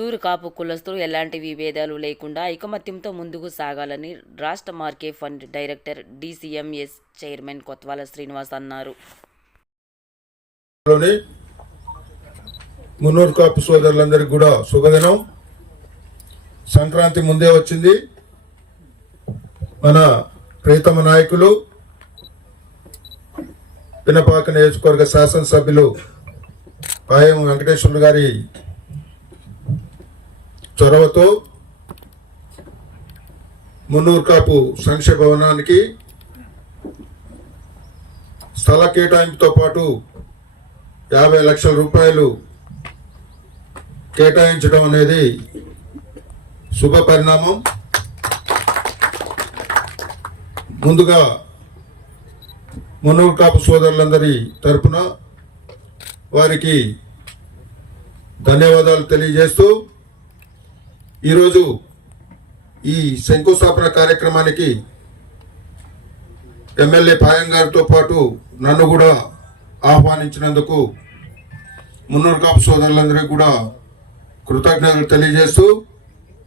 మున్నూరు కాపు కులస్తులు ఎలాంటి విభేదాలు లేకుండా ఐకమత్యంతో ముందుకు సాగాలని రాష్ట్ర మార్కే fund director DCMS chairman Kotwala Srinivas అన్నారు. మున్నూరు కాపు సోదరులందరికీ కూడా శుభదినం. సంక్రాంతి ముందే వచ్చింది. మన ప్రీతమ నాయకులు పినపాక నియోజకవర్గ శాసనసభ్యులు పాయం వెంకటేశ్వర్లు గారి చొరవతో మున్నూరు కాపు సంక్షేమ భవనానికి స్థల కేటాయింపుతో పాటు యాభై లక్షల రూపాయలు కేటాయించడం అనేది శుభ పరిణామం. ముందుగా మున్నూరు కాపు సోదరులందరి తరపున వారికి ధన్యవాదాలు తెలియజేస్తూ ఈరోజు ఈ శంకుస్థాపన కార్యక్రమానికి ఎమ్మెల్యే పాయం గారితో పాటు నన్ను కూడా ఆహ్వానించినందుకు మున్నూరు కాపు సోదరులందరికీ కూడా కృతజ్ఞతలు తెలియజేస్తూ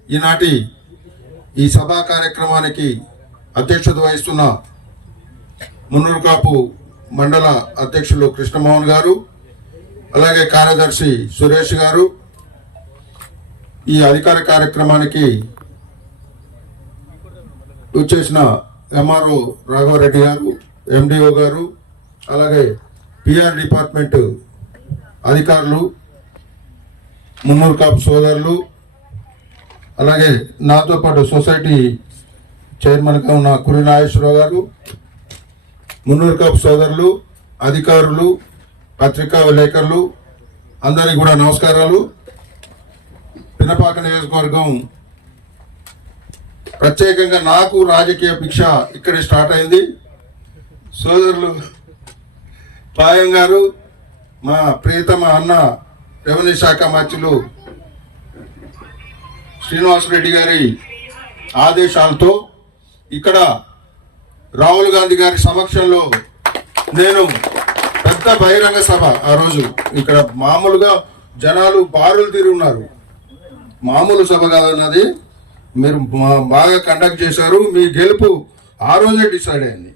ఈనాటి ఈ సభా కార్యక్రమానికి అధ్యక్షత వహిస్తున్న మున్నూరు కాపు మండల అధ్యక్షులు కృష్ణమోహన్ గారు అలాగే కార్యదర్శి సురేష్ గారు ఈ అధికార కార్యక్రమానికి వచ్చేసిన ఎంఆర్ఓ రాఘవరెడ్డి గారు ఎండిఓ గారు అలాగే పిఆర్ డిపార్ట్మెంట్ అధికారులు మున్నూరు కాపు సోదరులు అలాగే నాతో పాటు సొసైటీ చైర్మన్గా ఉన్న కురి నాగేశ్వరరావు గారు మున్నూరు కాపు సోదరులు అధికారులు పత్రికా విలేకరులు అందరికీ కూడా నమస్కారాలు. పినపాక నియోజకవర్గం ప్రత్యేకంగా నాకు రాజకీయ భిక్ష ఇక్కడే స్టార్ట్ అయింది. సోదరులు పాయం గారు మా ప్రియతమ అన్న రెవెన్యూ శాఖ మంత్రులు శ్రీనివాసరెడ్డి గారి ఆదేశాలతో ఇక్కడ రాహుల్ గాంధీ గారి సమక్షంలో నేను పెద్ద బహిరంగ సభ ఆ రోజు. ఇక్కడ మామూలుగా జనాలు బారులు తిరిగి ఉన్నారు. మామూలు సభ కాదన్నది. మీరు బాగా కండక్ట్ చేశారు. మీ గెలుపు ఆ రోజే డిసైడ్ అయింది.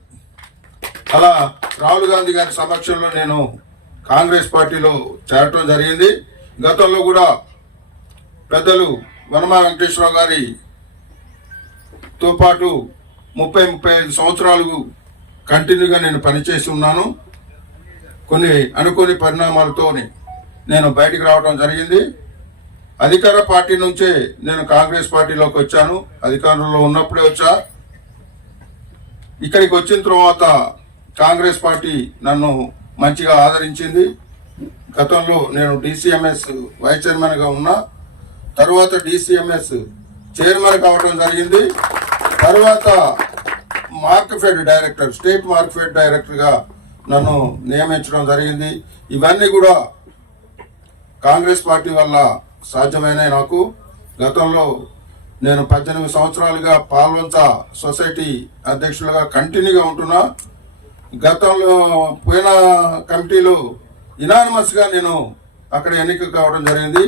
అలా రాహుల్ గాంధీ గారి సమక్షంలో నేను కాంగ్రెస్ పార్టీలో చేరటం జరిగింది. గతంలో కూడా పెద్దలు వనమా వెంకటేశ్వరరావు గారితో పాటు ముప్పై ముప్పై ఐదు సంవత్సరాలు కంటిన్యూగా నేను పనిచేసి ఉన్నాను. కొన్ని అనుకోని పరిణామాలతో నేను బయటికి రావడం జరిగింది. అధికార పార్టీ నుంచే నేను కాంగ్రెస్ పార్టీలోకి వచ్చాను. అధికారంలో ఉన్నప్పుడే వచ్చా. ఇక్కడికి వచ్చిన తర్వాత కాంగ్రెస్ పార్టీ నన్ను మంచిగా ఆదరించింది. గతంలో నేను డిసిఎంఎస్ వైస్ చైర్మన్గా ఉన్నా. తర్వాత డిసిఎంఎస్ చైర్మన్ కావడం జరిగింది. తర్వాత మార్క్ఫెడ్ డైరెక్టర్ స్టేట్ మార్క్ఫెడ్ డైరెక్టర్గా నన్ను నియమించడం జరిగింది. ఇవన్నీ కూడా కాంగ్రెస్ పార్టీ వల్ల సాధ్యమైన నాకు గతంలో నేను పద్దెనిమిది సంవత్సరాలుగా పాల్వంచ సొసైటీ అధ్యక్షులుగా కంటిన్యూగా ఉంటున్నా. గతంలో పోయిన కమిటీలో ఇనానిమస్గా నేను అక్కడ ఎన్నిక కావడం జరిగింది.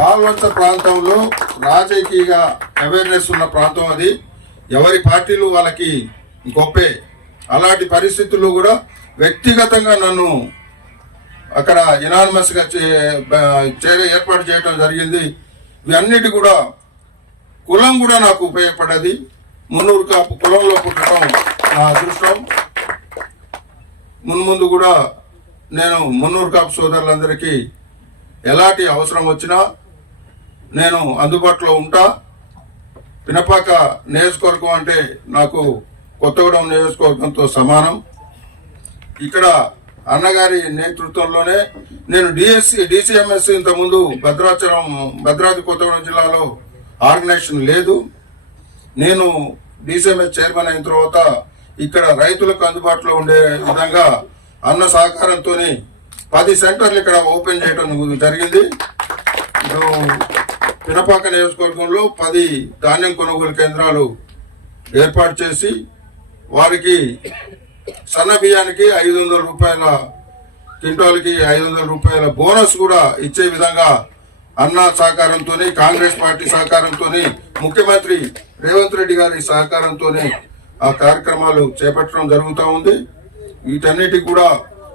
పాల్వంచ ప్రాంతంలో రాజకీయ అవేర్నెస్ ఉన్న ప్రాంతం అది. ఎవరి పార్టీలు వాళ్ళకి గొప్పే. అలాంటి పరిస్థితుల్లో కూడా వ్యక్తిగతంగా నన్ను అక్కడ ఇనానిమస్గా చే- ఏర్పాటు చేయడం జరిగింది. ఇవన్నిటి కూడా కులం కూడా నాకు ఉపయోగపడ్డది మున్నూరు కాపు కులంలో పుట్టడం నా అదృష్టం. మున్ముందు కూడా నేను మున్నూరు కాపు సోదరులందరికీ ఎలాంటి అవసరం వచ్చినా నేను అందుబాటులో ఉంటా. పినపాక నియోజకవర్గం అంటే నాకు కొత్తగూడెం నియోజకవర్గంతో సమానం. ఇక్కడ అన్నగారి నేతృత్వంలోనే నేను డిఎస్సి డిసిఎంఎస్ ఇంతకుముందు భద్రాచలం భద్రాద్రి కొత్తగూడెం జిల్లాలో ఆర్గనైజేషన్ లేదు. నేను డిసిఎంఎస్ చైర్మన్ అయిన తర్వాత ఇక్కడ రైతులకు అందుబాటులో ఉండే విధంగా అన్న సహకారంతో పది సెంటర్లు ఇక్కడ ఓపెన్ చేయడం జరిగింది. ఇప్పుడు పినపాక నియోజకవర్గంలో పది ధాన్యం కొనుగోలు కేంద్రాలు ఏర్పాటు చేసి వారికి సన్న బియ్యానికి ఐదు వందల రూపాయల క్వింటాల్కి ఐదు వందల రూపాయల బోనస్ కూడా ఇచ్చే విధంగా అన్న సహకారంతో కాంగ్రెస్ పార్టీ సహకారంతో ముఖ్యమంత్రి రేవంత్ రెడ్డి గారి సహకారంతోనే ఆ కార్యక్రమాలు చేపట్టడం జరుగుతూ ఉంది. వీటన్నిటి కూడా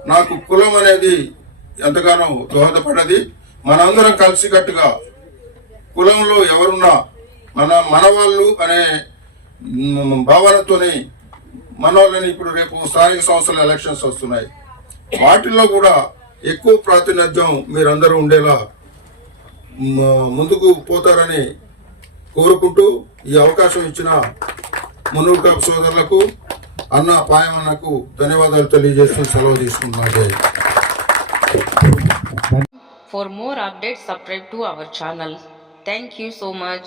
నాకు కులం అనేది ఎంతగానో దోహదపడ్డది మనందరం కలిసికట్టుగా కులంలో ఎవరున్నా మన మనవాళ్ళు అనే భావనతోనే మనోళ్ళని ఇప్పుడు రేపు స్థానిక సంస్థల ఎలక్షన్స్ వస్తున్నాయి వాటిల్లో కూడా ఎక్కువ ప్రాతినిధ్యం మీరందరూ ఉండేలా ముందుకు పోతారని కోరుకుంటూ ఈ అవకాశం ఇచ్చిన మున్నూరు కాపు సోదరులకు అన్న పాయమన్నకు ధన్యవాదాలు తెలియజేస్తూ సెలవు తీసుకుంటున్నాను జై more For more updates, subscribe to our channel. Thank you so much.